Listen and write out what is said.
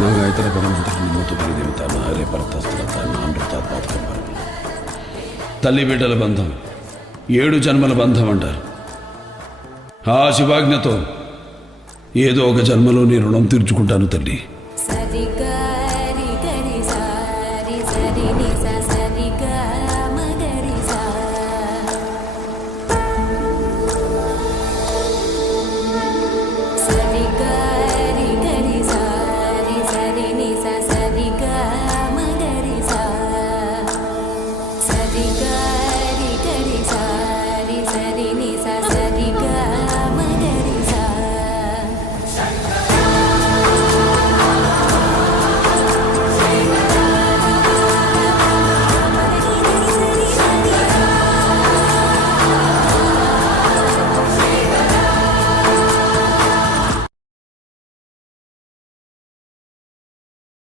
మా గాయత్రి పరమంతరం మూతు దేవత హరే పరతస్త్రత నామృతాత్మాత్మ తల్లి బిడ్డల బంధం 7 జన్మల బంధం అంటారు. ఆ శివాజ్ఞతో ఏదో ఒక జన్మలో నీ రుణం తీర్చుకుంటాను తల్లి.